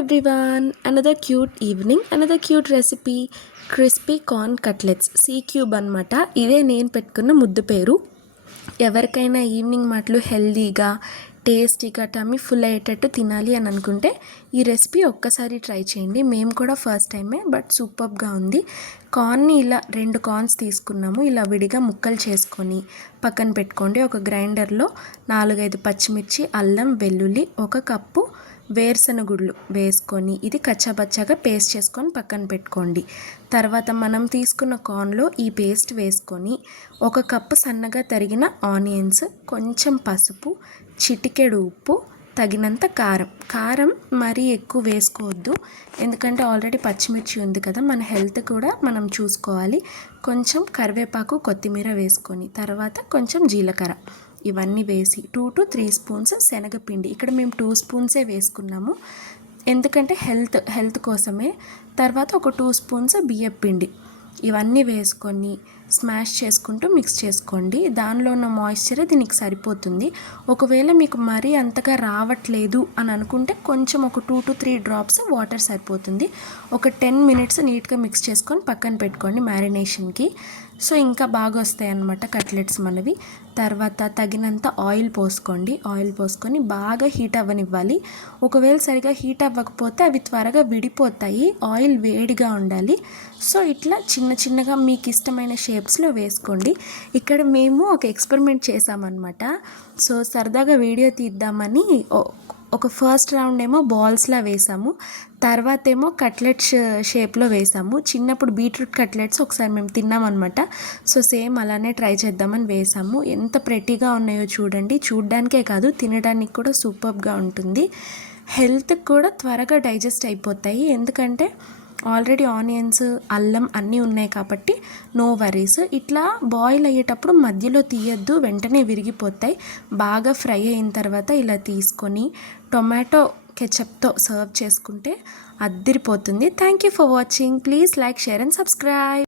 everyone, another cute evening, another cute recipe, crispy corn cutlets, C-cube అనమాట. ఇదే నేను పెట్టుకున్న ముద్దు పేరు. ఎవరికైనా ఈవినింగ్ మాటలు హెల్దీగా టేస్టీగా టమ్మీ ఫుల్ అయ్యేటట్టు తినాలి అని అనుకుంటే ఈ రెసిపీ ఒక్కసారి ట్రై చేయండి. మేము కూడా ఫస్ట్ టైమే, బట్ సూపర్గా ఉంది. కార్న్ని ఇలా 2 కార్న్స్ తీసుకున్నాము. ఇలా విడిగా ముక్కలు చేసుకొని పక్కన పెట్టుకోండి. ఒక గ్రైండర్లో 4-5 పచ్చిమిర్చి, అల్లం, వెల్లుల్లి, 1 కప్పు వేరుశనగుళ్ళు వేసుకొని ఇది కచ్చాబచ్చాగా పేస్ట్ చేసుకొని పక్కన పెట్టుకోండి. తర్వాత మనం తీసుకున్న కార్న్లో ఈ పేస్ట్ వేసుకొని 1 కప్పు సన్నగా తరిగిన ఆనియన్స్, కొంచెం పసుపు, చిటికెడు ఉప్పు, తగినంత కారం మరీ ఎక్కువ వేసుకోవద్దు, ఎందుకంటే ఆల్రెడీ పచ్చిమిర్చి ఉంది కదా, మన హెల్త్ కూడా మనం చూసుకోవాలి. కొంచెం కరివేపాకు, కొత్తిమీర వేసుకొని తర్వాత కొంచెం జీలకర్ర ఇవన్నీ వేసి 2 to 3 స్పూన్స్ శనగపిండి, ఇక్కడ మేము 2 స్పూన్సే వేసుకున్నాము ఎందుకంటే హెల్త్ కోసమే. తర్వాత ఒక 2 స్పూన్స్ బియ్యపిండి ఇవన్నీ వేసుకొని స్మాష్ చేసుకుంటూ మిక్స్ చేసుకోండి. దానిలో ఉన్న మాయిశ్చర్ దీనికి సరిపోతుంది. ఒకవేళ మీకు మరీ అంతగా రావట్లేదు అని అనుకుంటే కొంచెం ఒక 2 to 3 డ్రాప్స్ వాటర్ సరిపోతుంది. ఒక 10 మినిట్స్ నీట్గా మిక్స్ చేసుకొని పక్కన పెట్టుకోండి మ్యారినేషన్కి. సో ఇంకా బాగా వస్తాయి అన్నమాట కట్లెట్స్ మనవి. తర్వాత తగినంత ఆయిల్ పోసుకోండి. ఆయిల్ పోసుకొని బాగా హీట్ అవ్వనివ్వాలి. ఒకవేళ సరిగా హీట్ అవ్వకపోతే అవి త్వరగా విడిపోతాయి. ఆయిల్ వేడిగా ఉండాలి. సో ఇట్లా చిన్నగా మీకు ఇష్టమైన షేప్స్లో వేసుకోండి. ఇక్కడ మేము ఒక ఎక్స్పెరిమెంట్ చేసామన్నమాట. సో సరదాగా వీడియో తీద్దామని ఒక ఫస్ట్ రౌండ్ ఏమో బాల్స్లా వేసాము, తర్వాత ఏమో కట్లెట్స్ షేప్లో వేసాము. చిన్నప్పుడు బీట్రూట్ కట్లెట్స్ ఒకసారి మేము తిన్నామన్నమాట. సో సేమ్ అలానే ట్రై చేద్దామని వేసాము. ఎంత ప్రెట్టీగా ఉన్నాయో చూడండి. చూడ్డానికే కాదు, తినడానికి కూడా సూపర్గా ఉంటుంది. హెల్త్కి కూడా త్వరగా డైజెస్ట్ అయిపోతాయి, ఎందుకంటే ఆల్రెడీ ఆనియన్స్, అల్లం అన్నీ ఉన్నాయి కాబట్టి నో వరీస్. ఇట్లా బాయిల్ అయ్యేటప్పుడు మధ్యలో తీయద్దు, వెంటనే విరిగిపోతాయి. బాగా ఫ్రై అయిన తర్వాత ఇలా తీసుకొని టొమాటో కెచప్తో సర్వ్ చేసుకుంటే అద్దిరిపోతుంది. Thank you for watching. Please like, share and subscribe.